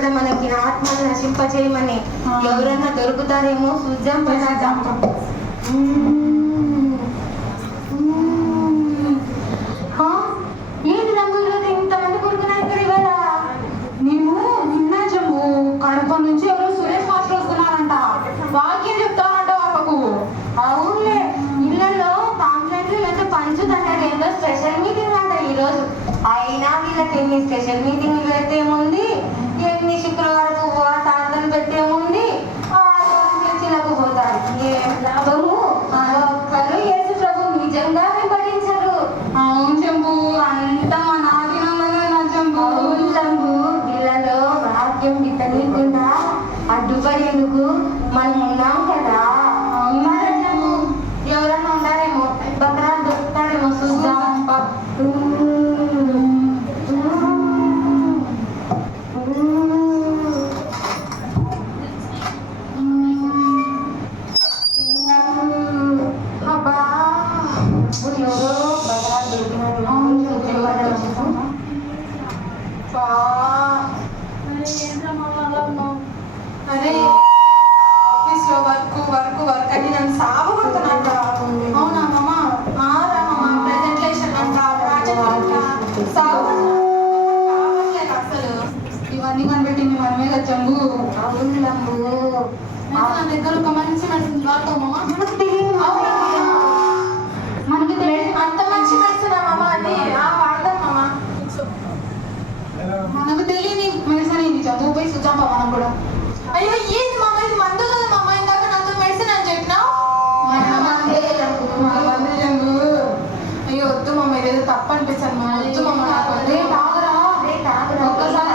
కదా మనకి ఆత్మను నశింపచేయమని. ఎవరన్నా దొరుకుతారేమో చూద్దాం పదార్థం. ఏంటి రంగులు ఇంతమంది కొడుకున్నారు ఇక్కడ ఇవాళ? నేను నిన్న జమ్ము కడప నుంచి ఎవరో సురేష్ మాస్టర్ వస్తున్నారంట, వాక్యం చెప్తారంట వాళ్ళకు. అవునులే, ఇళ్ళల్లో పాంప్లెట్లు లేదా పంచుతారు. ఏదో స్పెషల్ మీటింగ్ అంట ఈరోజు. అయినా వీళ్ళకి ఎన్ని స్పెషల్ మీటింగ్లు పెట్టేముంది, ఎన్ని శుక్రవారం ఉపవాసార్థం పెట్టేముంది, చర్చిలకు పోతారు. ఏం లాభము? ఒక్కరు యేసు ప్రభు నిజంగా వెంబడించరు. అవును జంబు, అంతా మా నాదినంలోనే నా జంబు. అవును జంబు, వీళ్ళలో వాక్యం గిట్టనీయకుండా అడ్డుపడేందుకు మనం ఉన్నాం కదా. అవునా జంబు? ఎవరన్నా ఉన్నారేమో, బకరా దొరుకుతారేమో చూద్దాం. అరే ఆఫీస్ లో వర్క్ అని నన్ను సాగు కొడుతున్నాంట. అవునా మామ? ప్రెజెంటేషన్ అంట, ప్రాజెక్ట్ అంట, సాగు కావట్లేదు అసలు. ఇవన్నీ కనిపెట్టింది మనమే కదా జంబు. అవును లంబు, నా దగ్గర ఒక మంచి మెడిసిన్ వాడతామా? మనకు తెలియదు. మనకి తెలియదు అంత మంచి మెడిసిన్ మామ అది. వాడతాం మామ. మనకు తెలియని మెడిసిన్ ఇది జంబు, పోయి చూద్దాం మనం కూడా. అయ్యో ఏంది మామ, ఇది మందు కదా మామ, ఇందాక నాతో మెడిసిన్ అని చెప్పినావు. అయ్యో వద్దు మామ, ఇదేదో తప్పు అనిపిస్తాను మామ, వద్దు మామ, నాకు వద్దు. ఒక్కసారి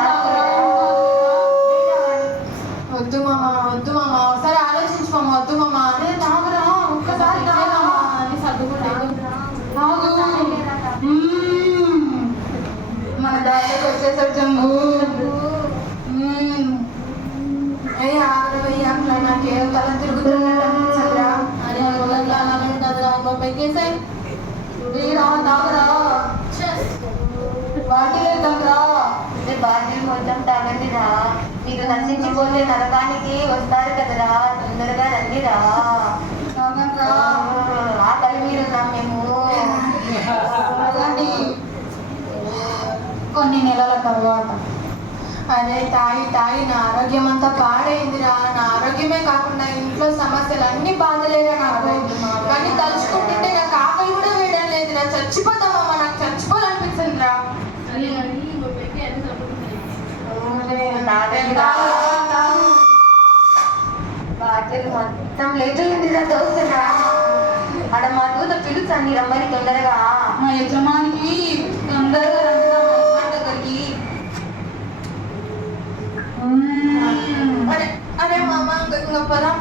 వద్దు మామ, వద్దు మామ, ఒకసారి ఆలోచించు మామ, వద్దు మామ. అదే తాగరా, ఒక్కసారి అని సర్దుకుంటాను. మన దాంట్లోకి వచ్చేసాడు జంబు. నాకేం తల తిరుగుతున్నట్టు అనిపించదురా. బాధ్యులు మొత్తం తాగండిరా. మీరు నశించిపోతే నరకానికి వస్తారు కదరా, తొందరగా రండిరా. ఆకలి మీరు మేము కొన్ని నెలల తర్వాత అదే తాగి నా ఆరోగ్యం అంతా పాడైందిరా. నా ఆరోగ్యమే కాకుండా ఇంట్లో సమస్యలు అన్ని బాధలేరా నాకు. కానీ తలుచుకుంటుంటే నాకు ఆకలి కూడా వేయడం లేదు. నా చచ్చిపోతామమ్మా, నాకు చచ్చిపోవాలనిపిస్తుంది రా. బాధ్యులు మొత్తం లేట్ అయిందిరా. దోస్తురా అక్కడ మా దూత పిలుచండి, రమ్మని తొందరగా. మా యజమానికి తొందరగా దగ్గరికి. అరే మామ, ఇంకా పదాం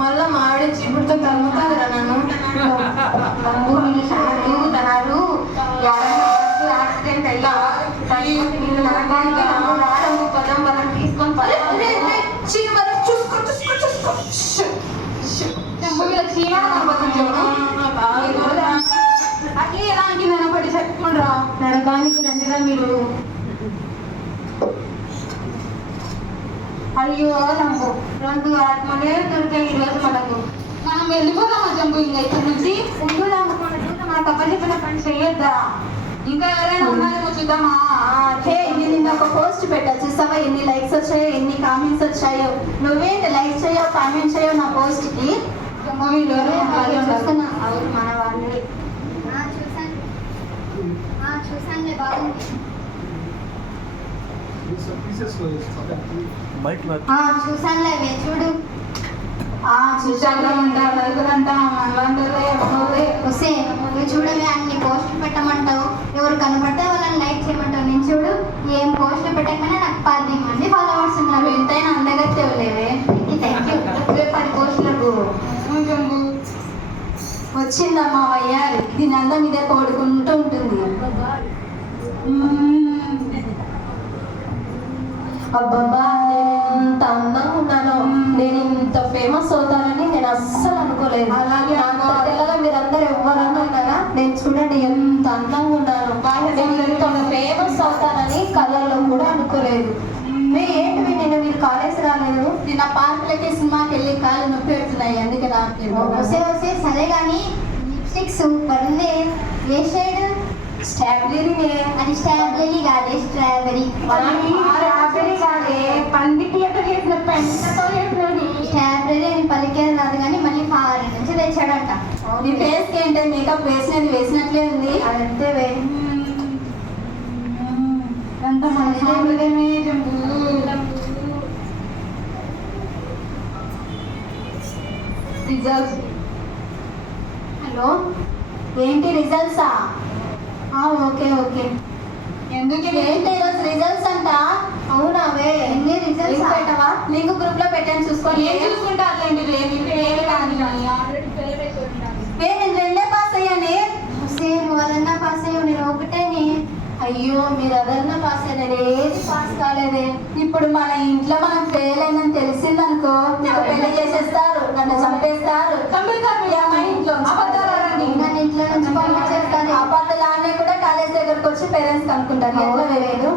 మళ్ళా మాడి చీపుడుతో తరుగుతాదిరా నన్ను. తిరుగుతున్నారు, యాక్సిడెంట్ అయ్యా పదం వాళ్ళని తీసుకొని అట్లే ఎలాంటి నెనపడి చెప్పుకుండ్రా. నరకానికి రండిరా మీరు. అయ్యో నంబు, రెండు ఆత్మలే దొరికాయి ఈరోజు మనకు. మనం వెళ్ళిపోదామా జంబు ఇంకా ఇక్కడ నుంచి? మనకు అప్పచెప్పిన పని చెయ్యొద్దా? ఇంకా ఎవరైనా ఉన్నారేమో చూద్దామా? నేను నిన్న ఒక పోస్ట్ పెట్టా, చూసావా ఎన్ని లైక్స్ వచ్చాయో, ఎన్ని కామెంట్స్ వచ్చాయో. నువ్వేంటి లైక్ చేయవు, కామెంట్ చేయవు నా పోస్ట్ కి? చూస్తున్నా. అవును, మన వాళ్ళే. చూసానులే, బాగుంది. చూసానులే, చూడు. వస్తే నువ్వు చూడవే, అన్ని పోస్టులు పెట్టమంటావు, ఎవరు కనబడితే వాళ్ళని లైక్ చేయమంటావు. నేను చూడు ఏం పోస్టులు పెట్టకపోయినా నాకు 10 మంది ఫాలోవర్స్ ఉన్నారు. ఎంతైనా అందగత్తే లేవే. Thank you. 10 పోస్టులకు వచ్చిందమ్మా వయ్యారి, దీని అందం ఇదే కోడుకుంటూ ఉంటుంది. అబ్బబ్బా, నేను ఇంత అందంగా ఉన్నాను, నేను ఇంత ఫేమస్ అవుతానని నేను అస్సలు అనుకోలేదు. అలాగే అంత తెల్లగా మీరందరూ ఎవ్వరన్నా ఉన్నారా? నేను చూడండి ఎంత అందంగా ఉన్నాను, నేను ఇంత ఫేమస్ అవుతానని కళ్ళల్లో కూడా అనుకోలేదు. ఏంటివి నిన్న మీరు కాలేజ్ రాలేదు? నిన్న పార్కులకి సినిమాకి వెళ్ళి కాళ్ళు నొప్పి పెడుతున్నాయి, అందుకే వస్తే వస్తే సరే కానీ లిప్స్టిక్ సూపర్ ఉంది. ఏ షేడ్? స్ట్రాబెర్రీ. అది స్ట్రాబెరీ కాదే, స్ట్రాబెరీ. పందికి ఎక్కడ చేసిన పెంటతో చేసినది. స్ట్రాబెరీ అని పలికేది రాదు కానీ మళ్ళీ ఫారెన్ నుంచి తెచ్చాడంట. నీ ఫేస్ కి ఏంటంటే మేకప్ వేసినది వేసినట్లే ఉంది. అదంతే వే. ఎంత మంచిగా రిజల్ట్స్. హలో, ఏంటి రిజల్ట్సా? Okay okay. ఎందుకు ఏంటి ఈరోజు రిజల్ట్స్ అంట? అవునావే, ఎన్ని రిజల్ట్స్? లింక్ పెట్టవా? లింక్ గ్రూప్ లో పెట్టాను, చూసుకోండి. ఏం చూసుకుంటా అట్లండి వేరే కానీ నేను రెండే పాస్ అయ్యానే. నువ్వు అదన్నా పాస్ అయ్యావు, నేను ఒకటేని. అయ్యో, మీరు అదన్నా పాస్ అయ్యారు, ఏది పాస్ కాలేదే. ఇప్పుడు మన ఇంట్లో మనం ఫెయిల్ అయిందని తెలిసిందనుకో నీకు పెళ్లి చేసేస్తారు, నన్ను చంపేస్తారు. నన్ను ఇంట్లో నుంచి పంపించేస్తాను. అబద్ధాలన్నీ కూడా కాలేజ్ దగ్గరకు వచ్చి పేరెంట్స్ కనుక్కుంటారు. ఎట్లా లేదు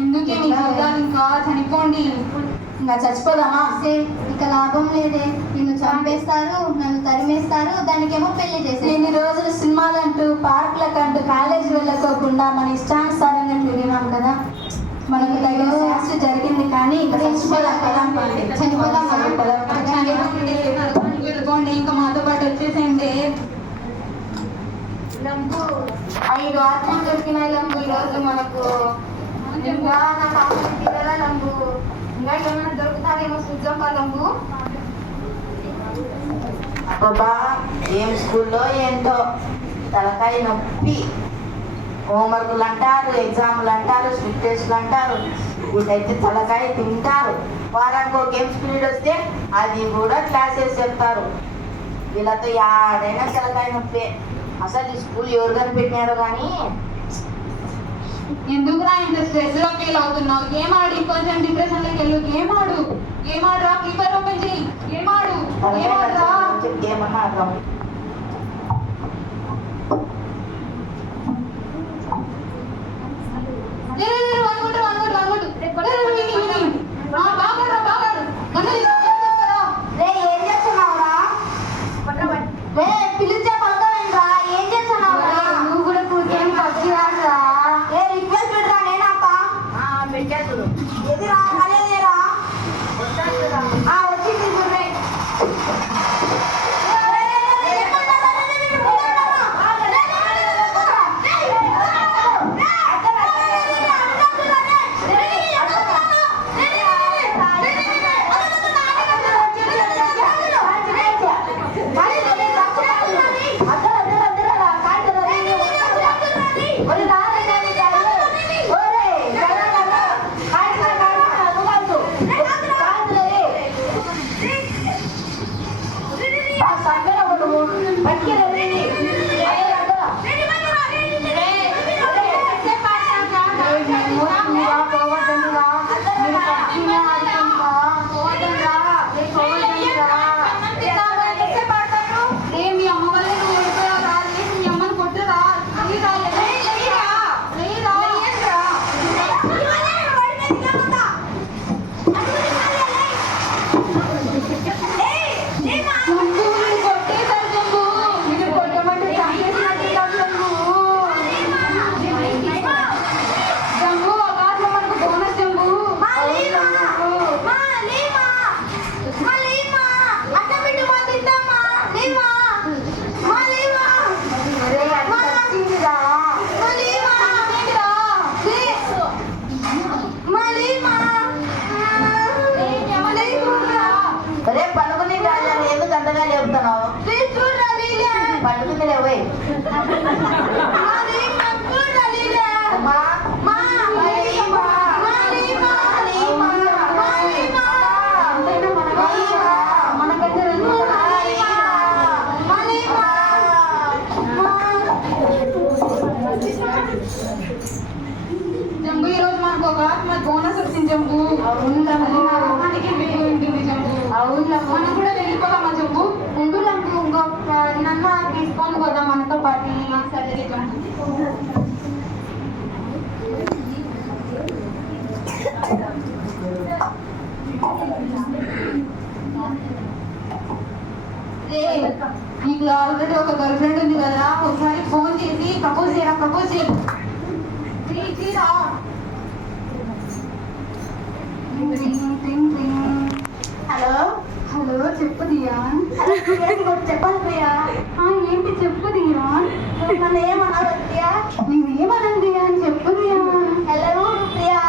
ఎందుకే నీ జీవితాలు ఇంకా చనిపోండి. ఇంకా చచ్చిపోదామా? ఇక లాభం లేదే, నిన్ను చంపేస్తారు, నన్ను తరిమేస్తారు, దానికేమో పెళ్లి చేసేస్తారు. ఇన్ని రోజులు సినిమాలంటూ పార్కులకంటూ కాలేజీ వెళ్ళకోకుండా మన ఇష్టానుసారంగా తిరిగినాం కదా, మనకు తగిన శాస్త్రి జరిగింది. కానీ ఇంకా చచ్చిపోదాం కదా. చనిపోదామా? వెళ్ళిపోండి, ఇంకా మాతో పాటు వచ్చేసేయండి. లంబు 5 ఆత్మలు దొరికినాయి లంబు ఈరోజు మనకు. ఇంకా నా కావాలి తీరలా లంబు. ఇంకా ఏమైనా దొరుకుతారేమో చూద్దాం లంబు. అబ్బా, ఏం స్కూల్లో ఏంటో తలకాయ నొప్పి. హోంవర్క్లు అంటారు, ఎగ్జామ్లు అంటారు, స్ట్రిక్ట్ టెస్ట్లు అంటారు. వీటైతే తలకాయ తింటారు. వారానికి ఒక గేమ్స్ పీరియడ్ వస్తే అది కూడా క్లాసెస్ చెప్తారు. వీళ్ళతో యాడైనా తలకాయ నొప్పి. అసలు ఈ స్కూల్ ఎవరు కనిపెట్టినారో కానీ. ఎందుకురా ఇంత స్ట్రెస్ లో ఫీల్ అవుతున్నావు? గేమ్ ఆడి కొంచెం డిప్రెషన్ లోకి వెళ్ళు. గేమ్ ఆడురా, కీపర్ ఓపెన్ చేయి. గేమ్ ఆడురా. ఏమన్నా అర్థం. ఏం చేస్తున్నావురా? పిలిచే పలకవేంట్రా? ఏం చేస్తున్నావురా? నువ్వు కూడా కూర్చొని పచ్చి రాడురా. రిక్వెస్ట్ పెట్టరా? నేనప్ప పెట్టేస్తుడు ఎదురా అదేరా వచ్చింది చూడే. అరే పనుకుని రాజాని ఎందుకు అంతగా చెప్తున్నావు? పనుకుందిలే పోయి. జంబు ఈ రోజు మనకు ఒక ఆత్మ బోనస్ వచ్చింది జంబు. మనం కూడా వెళ్ళిపోదామా జంబు? ముందు లంబు ఇంకొక నన్ను తీసుకొని పోదాం మనతో పాటు. సరే జంబు. నీకు ఆల్రెడీ ఒక గర్ల్ ఫ్రెండ్ ఉంది కదా, ఒకసారి ఫోన్ చేసి ప్రపోజ్ చేయరా, ప్రపోజ్ చేయి. హలో హలో, చెప్పు దియాన్. చెప్పాలి ప్రియా. ఏంటి చెప్పు దియాన్. నన్ను ఏమన్నావు ప్రియా? నువ్వేమనండి దియాన్, చెప్పు దియాన్. హలో ప్రియా.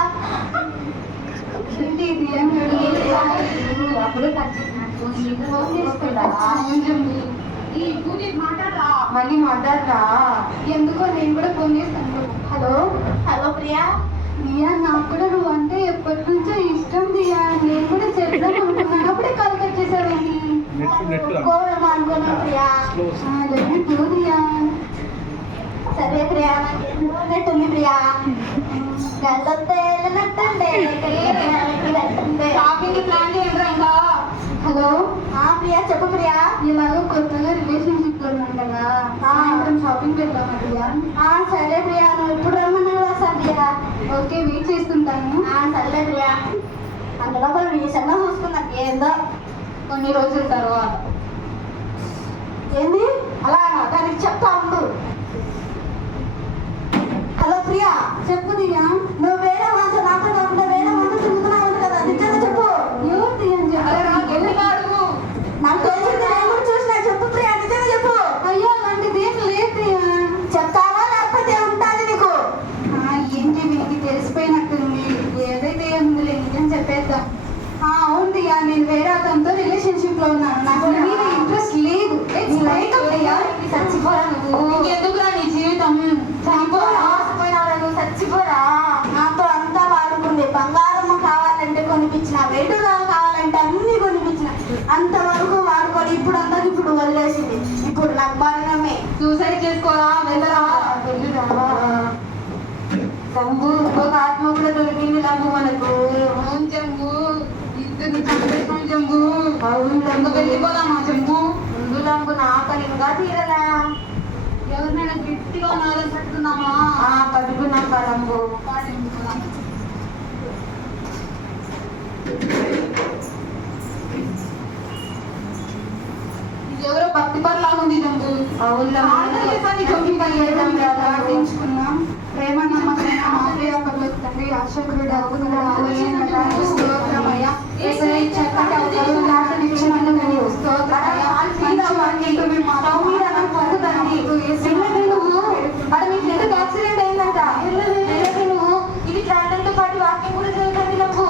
ఏంటి దియాన్ అప్పుడే మళ్ళీ మాట్లాడరా? ఎందుకో నేను కూడా ఫోన్ చేస్తాను. Hello hello Priya. దియా, నాకు కూడా నువ్వు అంటే ఎప్పటి నుంచో ఇష్టం దియా. నేను కూడా చెప్దాం అనుకున్నాను, అప్పుడే కాల్ కట్ చేసావేంటి? కోరం అనుకున్నా ప్రియా. దియా. సరే ప్రియా, నాకు ఎందుకు ఉన్నట్టుంది ప్రియా. గల్లొత్తే వెళ్ళనట్టుండే, షాపింగ్ ప్లాన్ చేయండి ఇంకా. హలో ప్రియా చెప్పు ప్రియా. ఇలాగో కొత్తగా రిలేషన్షిప్ లో ఉన్నాం కదా, సాయంత్రం షాపింగ్ వెళ్దామా దియా? సరే ప్రియా, నువ్వు ఎప్పుడు రమ్మన్నా వస్తా ప్రియా. ఓకే, వెయిట్ చేస్తుంటాను. సర్లే ప్రియా. అందులో మనం రీసెంట్గా చూసుకున్నాం ఏందో కొన్ని రోజుల తర్వాత. ఏంది అలాగా, దానికి చెప్తా ఉండు. హలో ప్రియా. చెప్పు దియా. నువ్వు వేరే వాళ్ళతో నాతో కాకుండా వేరే వాళ్ళతో తిరుగుతున్నావు కదా, నిజంగా చెప్పు. ఎవరు దియా అని అరే చెప్పారు? నాకు ఎందుకు అడుగు? నాకు తెలిసింది, నేను కూడా చూసినా. చెప్పు ప్రియా, నిజంగా చెప్పు. అయ్యో అలాంటిది ఏం లేదు దియా. చెప్తావా లేకపోతే ఉంటాను నీకు? ఏంటి మీకు తెలిసిపోయినట్టుంది, ఏదైతే ఉందిలే నిజం చెప్పేద్దాం. అవును దియా, నేను వేరే అతనితో రిలేషన్షిప్ లో ఉన్నాను, నాకు నీ మీద ఇంట్రెస్ట్ లేదు. చచ్చిపోరా నువ్వు. నీకెందుకురా నీ జీవితం? చనిపోరా, మోసపోయినావురా నువ్వు, చచ్చిపోరా. నాతో అంతా వాడుకుంది. బంగారం కావాలంటే కొనిపించిన, వెంటుగా కావాలంటే అన్ని కొనిపించిన, అంతవరకు వాడుకొని ఇప్పుడు వదిలేసింది. ఇప్పుడు నాకు మరణమే. సూసైడ్ చేసుకోరా, వెళ్ళరా. జంబు ఒక ఆత్మ కూడా దొరికింది లంబు మనకు. అవును జంబు, ఇద్దరు చంపేసాం జంబు. అవును ఇంకా లంబు. వెళ్ళిపోదామా జంబు? ముందు లంబు నా పని ఇంకా తీరలా. ఎవరినైనా గట్టిగా ఉన్నారని పెట్టుకుందామా? పట్టుకున్నాం లంబు. ఎవరో భక్తి పర్లాగా ఉంది జంబు. అవును ప్రార్థించుకున్నాం. ప్రేమ నమ్మకమైన మా ప్రియ పరలోక తండ్రి, ఆశకుడు స్తోత్రమయ్యా. యేసయ్య, చక్కటి అవకాశం ఇచ్చినందుకు నీకు స్తోత్రమయ్యా. యాక్సిడెంట్ అయిందంట. నువ్వు ఇది ప్రాణంతో పాటు వాక్యం కూడా చదువుతుంది లంబు.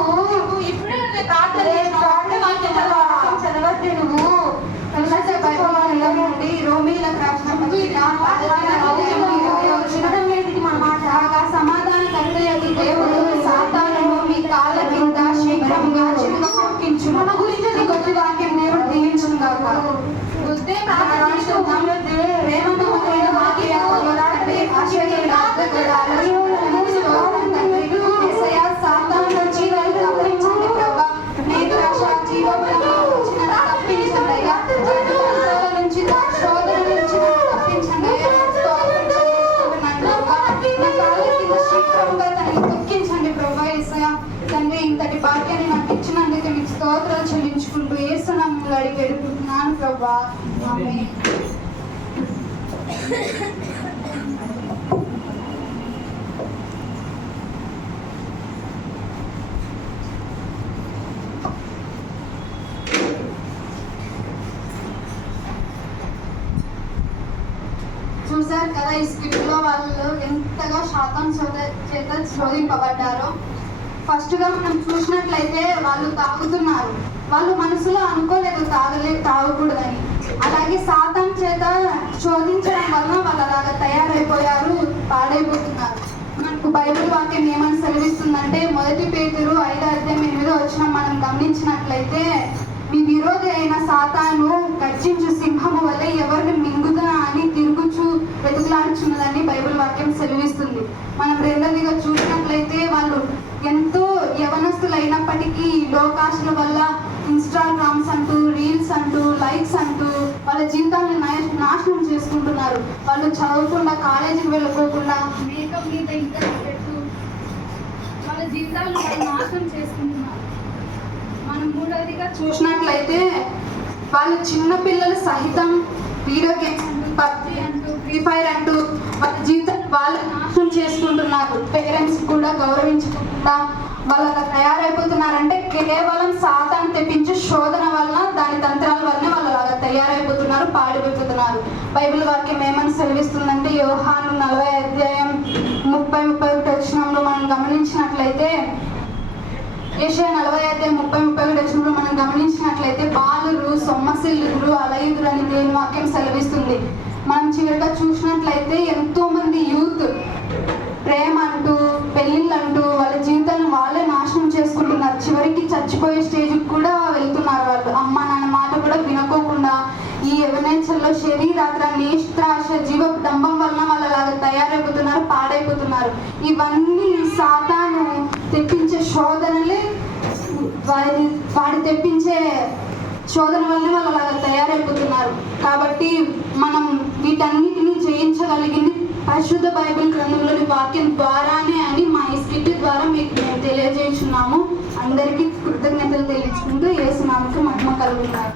ఇప్పుడే ప్రార్థన చదవద్దే నువ్వు. రోమీలకు రాసిన పత్రిక సమాధాన కర్తయ్యకు దేవుడు సాతానును మీ కాళ్ళ కింద శీఘ్రంగా చిరుగా మొక్కించు. మన గురించి నీ కొద్ది వాక్యం దేవుడు దీవించును గాక. ప్రేమను మొదలైన వాక్య పోరాటమే ఆశ్చర్యమైన అద్భుతాలు. యేసయ్య, సాతాను నుంచి నన్ను తప్పించండి ప్రభువా. నేను రక్షణ జీవములను నుంచి నన్ను తప్పించండి అయ్యా. శోధన నుంచి నన్ను తప్పించండి అయ్యా. స్తోత్రం చెల్లిస్తున్నాను ప్రభువా. నా కాళ్ళ కింద శీఘ్రంగా తనని తొక్కించండి ప్రభువా. యేసయ్య తండ్రి, ఇంతటి భాగ్యాన్ని నాకు ఇచ్చినందుకు మీకు స్తోత్రాలు చెల్లించుకుంటూ యేసు నామములో అడిగి వేడుకుంటున్నాను ప్రభువా. ఆమేన్. చూసారు కదా ఈ స్క్రిప్ట్ లో వాళ్ళు ఎంతగా శాతం చేత శోధింపబడ్డారో. ఫస్ట్ గా మనం చూసినట్లయితే వాళ్ళు తాగుతున్నారు. వాళ్ళు మనసులో అనుకోలేదు తాగకూడదని. అలాగే సాతాను చేత శోధించడం వలన వాళ్ళు అలాగా తయారైపోయారు, పాడైపోతున్నారు. మనకు బైబిల్ వాక్యం ఏమని సెలవిస్తుందంటే, 1 పేతురు 5:8 మనం గమనించినట్లయితే, మీ విరోధి అయిన సాతాను గర్జించు సింహము వల్ల ఎవరిని మింగుదా అని తిరుగుచు వెతుకులాడుచున్నదని బైబిల్ వాక్యం సెలవిస్తుంది. మనం రెండవదిగా చూసినట్లయితే వాళ్ళు ఎంతో యవనస్తులు అయినప్పటికీ లోకాశల వల్ల ఇన్స్టాగ్రామ్స్ అంటూ, రీల్స్ అంటూ, లైక్స్ అంటూ వాళ్ళ జీవితాన్ని నాశనం చేసుకుంటున్నారు. వాళ్ళు చదవకుండా, కాలేజీకి వెళ్ళకోకుండా మేకప్ మీద ఇంకా పెట్టు వాళ్ళ జీవితాలను నాశనం చేసుకుంటున్నారు. మనం మూడవదిగా చూసినట్లయితే వాళ్ళు చిన్న పిల్లలు సహితం ఫ్రీ ఫైర్ అంటూ వాళ్ళ జీవితం వాళ్ళు నాశనం చేసుకుంటున్నారు. పేరెంట్స్ కూడా గౌరవించకుండా వాళ్ళు అలా తయారైపోతున్నారంటే కేవలం సాతాను తెప్పించే శోధన వలన, దాని తంత్రాల వలన వాళ్ళు అలా తయారైపోతున్నారు, పాడిపోతున్నారు. బైబిల్ వాక్యం ఏమని సెలవిస్తుందంటే యోహాను 40 అధ్యాయం 30-31 వచనంలో మనం గమనించినట్లయితే, యెషయా 40 అధ్యాయం 30-31 వచనంలో మనం గమనించినట్లయితే బాలురు, సొమ్మసిల్లురు, అలయుదురు అని దేవుని వాక్యం సెలవిస్తుంది. మనం చివరిగా చూసినట్లయితే ఎంతో మంది యూత్ ప్రేమ అంటూ, పెళ్ళిళ్ళు అంటూ వాళ్ళ జీవితాలను వాళ్ళే నాశనం చేసుకుంటున్నారు. చివరికి చచ్చిపోయే స్టేజ్కి కూడా వెళ్తున్నారు. వాళ్ళు అమ్మ నాన్న మాట కూడా వినుకోకుండా ఈ యవనేచ్ఛల్లో శరీరాగ్ర, నేత్రాశ, జీవ డంబం వలన వాళ్ళు అలాగ తయారైపోతున్నారు, పాడైపోతున్నారు. ఇవన్నీ సాతాను తెప్పించే శోధనలే, వాడి తెప్పించే శోధన వల్లనే వాళ్ళు అలాగ తయారైపోతున్నారు. కాబట్టి మనం వీటన్నిటిని జయించగలిగింది పరిశుద్ధ బైబిల్ గ్రంథంలోని వాక్యం ద్వారానే అని మా ఈ స్కిట్ ద్వారా మీకు మేము తెలియజేస్తున్నాము. అందరికీ కృతజ్ఞతలు తెలుసుకుంటూ యేసు నామముకు మహిమ కలుగుతారు.